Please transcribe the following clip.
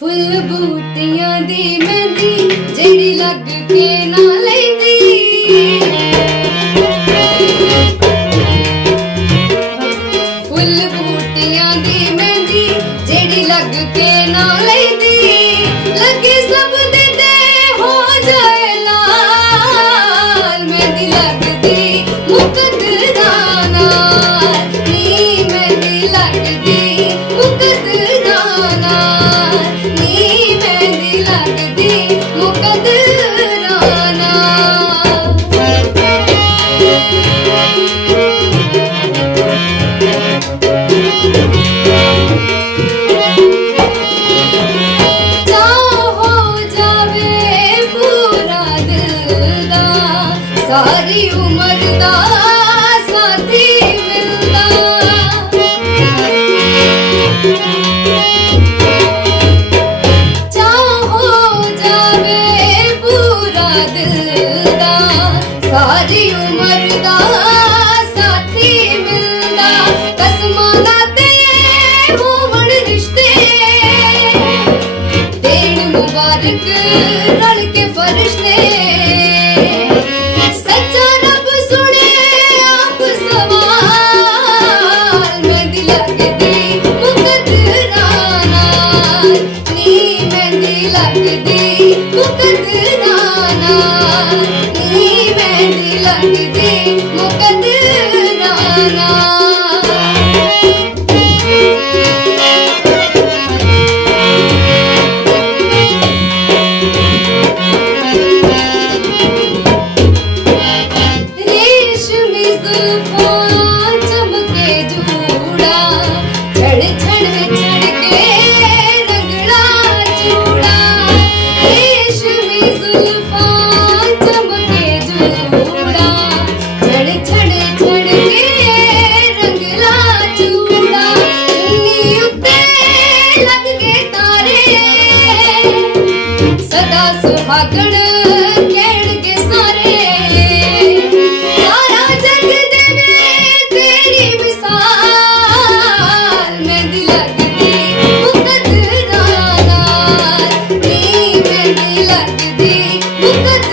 ਫੁੱਲ ਬੂਟੀਆਂ ਦੀ ਮਹਿੰਦੀ ਜਿਹੜੀ ਲੱਗ ਕੇ ਨਾ ਲੈਂਦੀ। ਫੁੱਲ ਬੂਟੀਆਂ ਦੀ ਮਹਿੰਦੀ ਜਿਹੜੀ ਲੱਗ ਕੇ ਨਾ ਲੈਂਦੀ। ਲੱਗੇ ਸਾਰੀ ਉਮਰ ਦਾ ਸਾਥੀ ਮਿਲਦਾ। ਹੋ ਜਾਵੇ ਪੂਰਾ ਦਿਲ ਦਾ, ਸਾਰੀ ਉਮਰ ਦਾ ਸਾਥੀ ਮਿਲਦਾ। ਕਸਮਾਂ ਲਾਤੇ ਹੋਵਣ ਰਿਸ਼ਤੇ ਦੇਣ ਮੁਬਾਰਕ ਰਲ ਕੇ ਫਰਿਸ਼ਤੇ। ਲੱਗਦੀ ਮੁਕੱਦਰਾਂ ਨਾਲ ਨੀ ਮਹਿੰਦੀ ਲੱਗਦੀ ਮੁਕੱਦਰਾਂ ਨਾਲ ਰੇਸ਼ਮੀ ਸਦਾ ਸੁਹਾਗਣ ਕਹਿਣਗੇ ਸਾਰੇ। ਸਾਰਾ ਜਗ ਦੇ ਮੈਂ ਤੇਰੀ ਮਿਸਾਲ ਮੈਂ ਦਿਲ ਲੱਗਦੀ ਮੁਕਤ ਨਾਲ ਨੀ ਮੈਂ ਦਿਲ ਲੱਗਦੀ ਮੁਕਤ